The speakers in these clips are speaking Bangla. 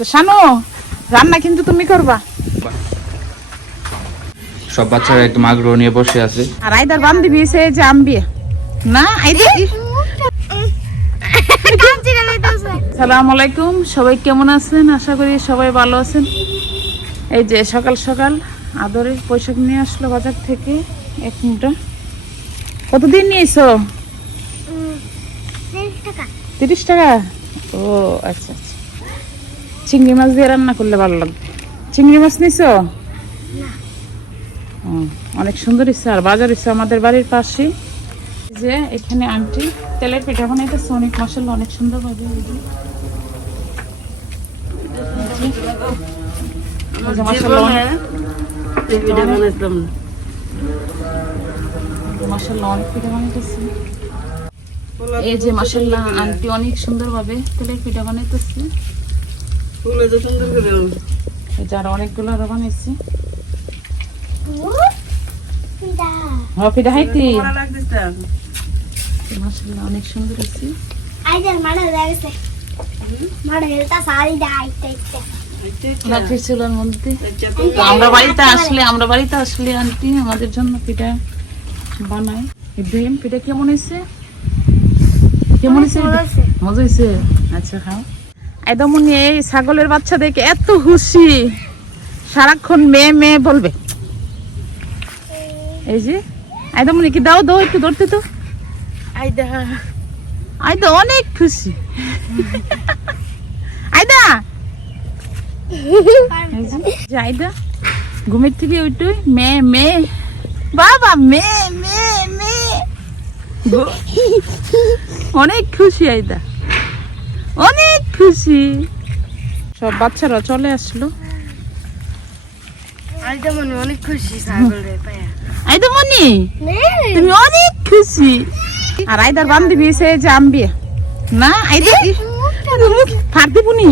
তো শানু রান্না কিন্তু তুমি করবা। সব বাচ্চারা একদম আগ্রহ নিয়ে বসে আছে। আর আইদার বান্ধবী এসে যে আনবি না আইদা। আসসালামু আলাইকুম, সবাই কেমন আছেন? আশা করি সবাই ভালো আছেন। এই যে সকাল সকাল আদরে পোশাক নিয়ে আসলো বাজার থেকে। এক মুঠা কতদিন নিয়েছো? 30 টাকা। ও আচ্ছা আচ্ছা, চিংড়ি মাছ দিয়ে রান্না করলে ভালো লাগবে। চিংড়ি মাছ নিছো? অনেক সুন্দর ইচ্ছে। আর বাজার ইচ্ছে আমাদের বাড়ির পাশে। যে এখানে আন্টি তেলের পিঠা বানাইতেছে, অনেক মশলা, অনেক সুন্দর ভাবে। অনেক পিঠা বানাইতেছে। এই যে মাশাআল্লাহ আন্টি অনেক সুন্দর ভাবে তেলের পিঠা বানাইতেছে। যারা অনেকগুলো আরো বানাইছে। পিঠা খাইতি মাশাআল্লাহ অনেক সুন্দর হয়েছে। আমরা বাড়িতে আসলে আন্টি আমাদের জন্য পিঠা বানায়। ইব্রাহিম পিঠা কেমন হয়েছে? কেমন হয়েছে? মজা হয়েছে? আচ্ছা খাও। একদম এই ছাগলের বাচ্চা দেখে এত খুশি, সারাক্ষণ মেয়ে মেয়ে বলবে। এই যে আইদা মনে কি দাও একটু ধরতে তো। আইদা অনেক খুশি। আইদা আইদা ঘুমের থেকে ওইটুই মেয়ে মেয়ে বাবা মেয়ে মেয়ে মেয়ে অনেক খুশি। আইদা অনেক খুশি। সব বাচ্চারা চলে আসলো। আইদামনি অনেক খুশি, আইদামনি তুমি অনেক খুশি। আর আইদার বান্ধবী এসে যে আনবি না আইদা ফার দিবনি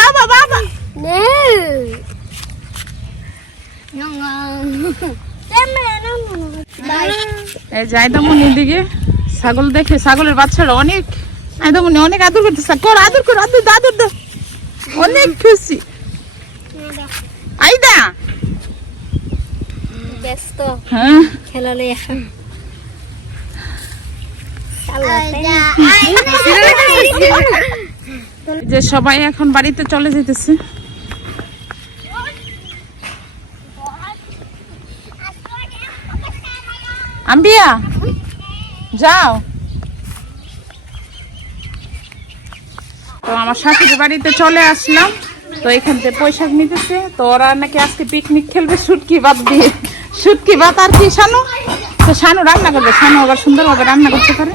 বাবা বাবা। এই যে আইদামনি দিকে ছাগল দেখে, ছাগলের বাচ্চারা অনেক, আইদামনি অনেক আদর করতেছে। কর আদর কর, আদর আদর দে। অনেক খুশি। আইদা ব্যস্ত হ্যাঁ খেলা লই এখন। যে সবাই এখন বাড়িতে চলে যেতেছে। আম্বিয়া যাও। তো আমার শাশুড়ি বাড়িতে চলে আসলাম। তো এখান থেকে পোশাক নিতেছে। তো ওরা নাকি আজকে পিকনিক খেলবে শুটকি ভাত দিয়ে। শুটকি ভাত আর কি শানু? তো শানু রান্না করবে, শানু আবার সুন্দরভাবে রান্না করতে পারে।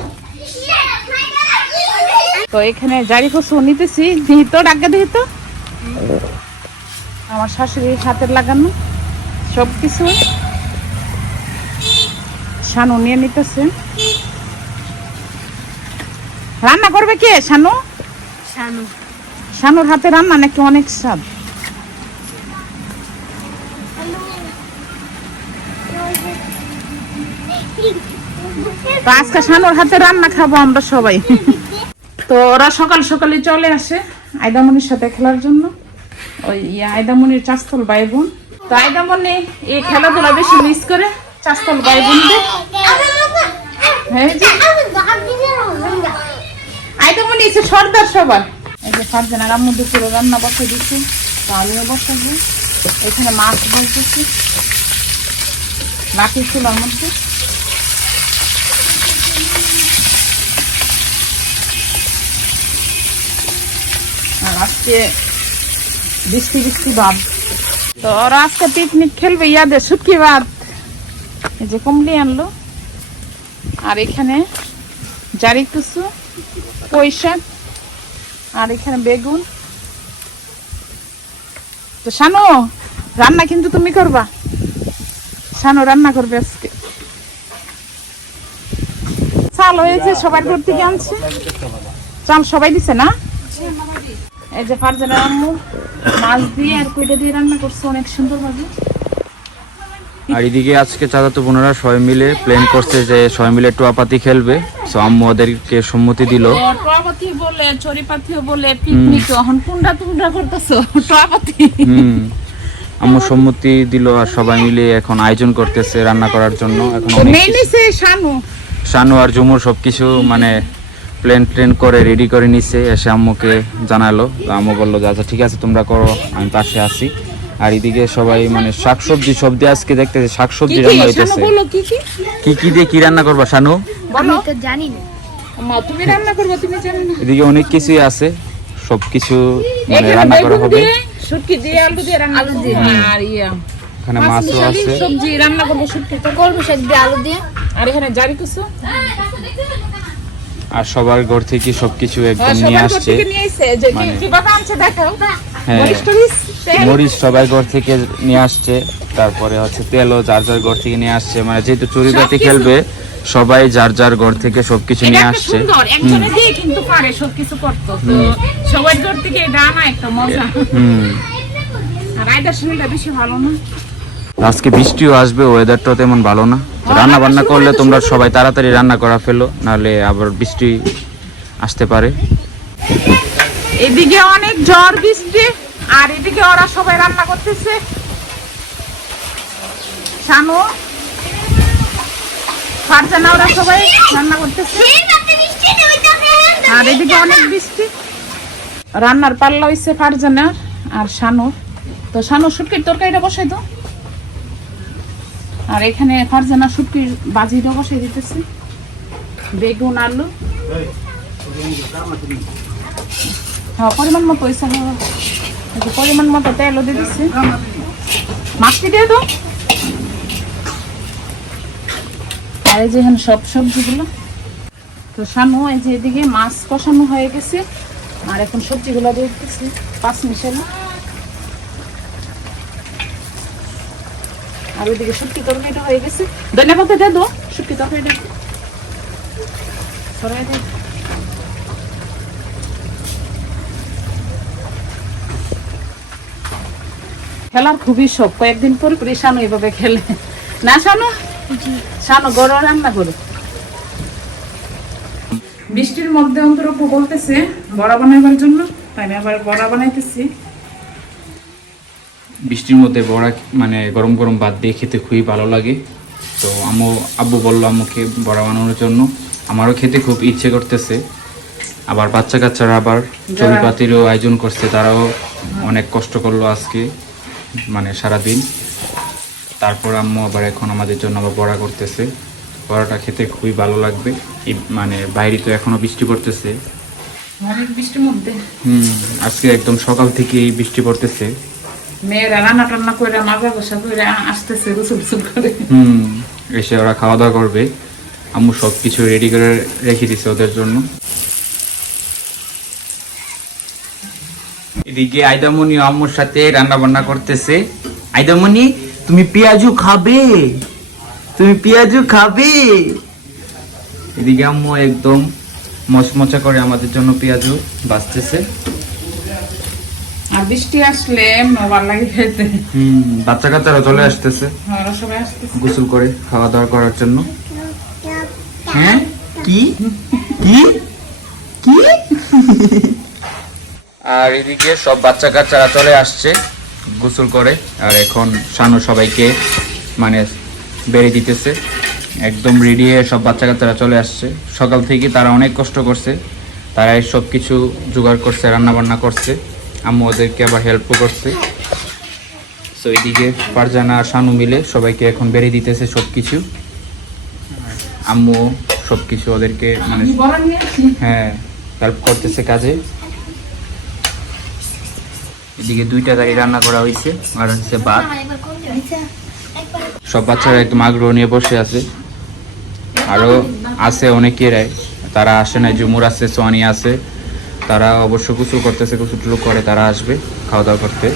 তো এখানে জারি কচু নিতেছি। দিহি তো ডাক্কা দিহি তো। আমার শাশুড়ির হাতের লাগানো সব কিছু শানু নিয়ে নিতেছে। রান্না করবে কে? শানু। শানুর হাতে রান্না নাকি অনেক স্বাদ। তো আজকে শানুর হাতে রান্না খাবো আমরা সবাই। তো ওরা সকাল সকালে চলে আসে আইদামনির সাথে খেলার জন্য। ওই আইদামনির চাস্তল ভাই বোন। তো আইদামনি এই খেলাধুলা বেশি মিস করে চাস্তল ভাই বোনদের। আইদামনি এসে সর্দার সবার। এই যে ফারজানা রান্না দুপুরে রান্না বসে দিচ্ছি, আমিও বসাবো। এখানে মাছ বলতেছি বাকি চুলার মধ্যে। আর আজকে বৃষ্টি বৃষ্টি ভাব। তো ওরা আজকে পিকনিক খেলবে ইয়াদের শুটকি ভাত। এই যে কুমড়ি আনলো। আর এখানে জারি কচু, পুঁইশাক, আর এখানে বেগুন। তো শানু রান্না কিন্তু তুমি করবা। শানু রান্না করবে আজকে। চাল হয়েছে সবার ঘর থেকে আনছে। চাল সবাই দিছে না? এই যে ফারজানা আম্মু মাছ দিয়ে আর কইটা দিয়ে রান্না করছে অনেক সুন্দর ভাবে। আর এদিকে আজকে চাচাতো বোনেরা সবাই মিলে প্ল্যান করছে যে সবাই মিলে টোয়াপাতি খেলবে। সো আম্মু ওদেরকে সম্মতি দিল। টোয়াপাতি বলে চড়িপাতিও বলে পিকনিক এখন কুন্ডা তুন্ডা করতেছো টোয়াপাতি। আম্মু সম্মতি দিল আর সবাই মিলে এখন আয়োজন করতেছে রান্না করার জন্য। এখন অনেক শানু আর জুমুর সবকিছু মানে প্ল্যান করে রেডি করে নিছে, এসে আম্মুকে জানালো। তো আম্মু বললো যে আচ্ছা ঠিক আছে তোমরা করো, আমি পাশে আছি। আর এদিকে সবাই মানে শাকসবজি সব দিয়ে আজকে দেখতেছে শাকসবজি রান্না হইতেছে। কি দিয়ে কি রান্না করবা শানু? আমি তো জানি না। তুমি রান্না করবে, তুমি জানো না? এদিকে অনেক কিছুই আছে, সবকিছু মানে রান্না করা হবে। শুটকি দিয়ে আলু দিয়ে রান্না করব আর এখানে মাছও আছে। সবজি রান্না করব, শুটকি তো কলমি শাক দিয়ে আলু দিয়ে আর এখানে জারি কুসু। আর সবার ঘর থেকে সবকিছু একদম নিয়ে আসছে। কিভাবে আনছে দেখাও। হ্যাঁ, মরিচ সবাই ঘর থেকে নিয়ে আসছে। তারপরে হচ্ছে তেলও যার যার ঘর থেকে নিয়ে আসছে। মানে যেহেতু চড়িপাতি খেলবে সবাই যার যার ঘর থেকে সবকিছু নিয়ে আসছে। একজনে দিয়ে কিন্তু পারে সবকিছু করতে, তো সবার ঘর থেকে এটা আনা একটা মজা। আর আইদার সময়টা বেশি ভালো না। আজকে বৃষ্টিও আসবে, ওয়েদারটাও তেমন ভালো না। রান্না বান্না করলে তোমরা সবাই তাড়াতাড়ি রান্না করা ফেলো, নাহলে আবার বৃষ্টি আসতে পারে। এদিকে অনেক ঝড় বৃষ্টি আর এদিকে ওরা সবাই রান্না করতেছে। শানু ফারজানা ওরা সবাই রান্না করতেছে আর এদিকে অনেক বৃষ্টি। রান্নার পাল্লা হইছে ফারজানার আর শানু। তো শানু শুটকির তরকারিটা বসাই দাও। আর এখানে ফারজানা শুটকির বাজিটা বসাই দিতেছে, বেগুন আলু। হ্যাঁ, পরিমাণ মতো হয়েছে। পরিমাণ মতো তেলও দিয়ে দিচ্ছি। মাছটি দিয়ে দাও। আর এই যে এখানে সব সবজিগুলো। তো শানু এই যে এদিকে মাছ কষানো হয়ে গেছে আর এখন সবজিগুলো দিয়ে দিতেছি 5 মিশালে। আর ওইদিকে শুটকি তরকারিটা হয়ে গেছে। ধন্যবাদ দিয়ে দাও শুটকি তরকারিটা। সরাই দে। খেলার খুবই শখ, কয়েকদিন পর পরে শানু এভাবে খেলে না। শানু শানু গড় রান্না করে। বৃষ্টির মধ্যে অন্তরপু বলতেছে বড়া বানাইবার জন্য, তাই আমি আবার বড়া বানাইতেছি। বৃষ্টির মধ্যে বড়া মানে গরম গরম ভাত দিয়ে খেতে খুবই ভালো লাগে। তো আব্বু বললো আম্মুকে বড়া বানানোর জন্য। আমারও খেতে খুব ইচ্ছে করতেছে। আবার বাচ্চা কাচ্চারা আবার চড়িপাতিরও আয়োজন করছে, তারাও অনেক কষ্ট করলো আজকে মানে সারাদিন। তারপর আম্মু আবার এখন আমাদের জন্য আবার বড়া করতেছে। বড়াটা খেতে খুবই ভালো লাগবে। মানে বাইরে তো এখনো বৃষ্টি পড়তেছে, অনেক বৃষ্টির মধ্যে। আজকে একদম সকাল থেকেই বৃষ্টি পড়তেছে। মেয়েরা রান্না টান্না করে মাজা কষা করে আসতেছে গোসল গোসল করে। এসে ওরা খাওয়া দাওয়া করবে। আম্মু সবকিছু রেডি করে রেখে দিছে ওদের জন্য। এদিকে আইদামণি আম্মুর সাথে রান্না বান্না করতেছে। আইদামণি তুমি পেঁয়াজু খাবে? তুমি পেঁয়াজু খাবে? এদিকে আম্মু একদম মচমচা করে আমাদের জন্য পেঁয়াজু বাছতেছে। আর বৃষ্টি আসলে ভালো লাগে খেতে। বাচ্চা কাচ্চারা চলে আসতেছে সবাই আসতেছে গোসল করে খাওয়া দাওয়া করার জন্য। হ্যাঁ, কি কি কি? আর এদিকে সব বাচ্চা কাচ্চারা চলে আসছে গোসল করে। আর এখন শানু সবাইকে মানে বেড়ে দিতেছে। একদম রেডি হয়ে সব বাচ্চা কাচ্চারা চলে আসছে। সকাল থেকে তারা অনেক কষ্ট করছে, তারা এই সব কিছু জোগাড় করছে, রান্না বান্না করছে। আম্মু ওদেরকে আবার হেল্পও করছে। সো এদিকে ফারজানা আর শানু মিলে সবাইকে এখন বেড়ে দিতেছে সব কিছু। আম্মু সব কিছু ওদেরকে মানে হ্যাঁ হেল্প করতেছে কাজে। এদিকে 2টা গাড়ি রান্না করা হয়েছে আর হচ্ছে ভাত। সব বাচ্চারা একদম আগ্রহ নিয়ে বসে আছে। আরো আছে অনেকেরাই, তারা আসে না। জুমুর আছে, সোয়ানি আছে, তারা অবশ্য গোসল করতেছে। গোসল টুসল করে তারা আসবে খাওয়া দাওয়া করতে।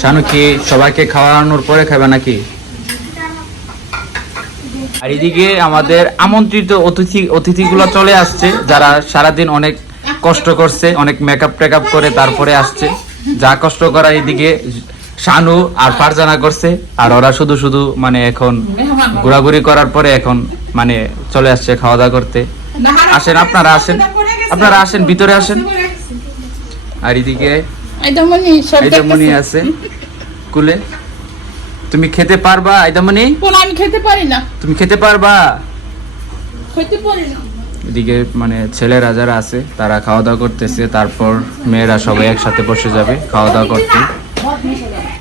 শানু কি সবাইকে খাওয়ানোর পরে খাবে নাকি? আর এদিকে আমাদের আমন্ত্রিত অতিথিগুলো চলে আসছে, যারা সারাদিন অনেক কষ্ট করছে, অনেক মেকআপ টেকআপ করে তারপরে আসছে। যা কষ্ট করা এদিকে শানু আর ফারজানা করছে, আর ওরা শুধু শুধু মানে এখন ঘোরাঘুরি করার পরে এখন মানে চলে আসছে খাওয়া দাওয়া করতে। আসেন, আপনারা আসেন, আপনারা আসেন, ভিতরে আসেন। আর এদিকে আইদামনি সব আইদামনি আছে কুলে। তুমি খেতে পারবা আইদামনি? কোন আমি খেতে পারি না, তুমি খেতে পারবা? খেতে পারি না। এদিকে মানে ছেলেরা যারা আছে তারা খাওয়া দাওয়া করতেছে, তারপর মেয়েরা সবাই একসাথে বসে যাবে খাওয়া দাওয়া করতে।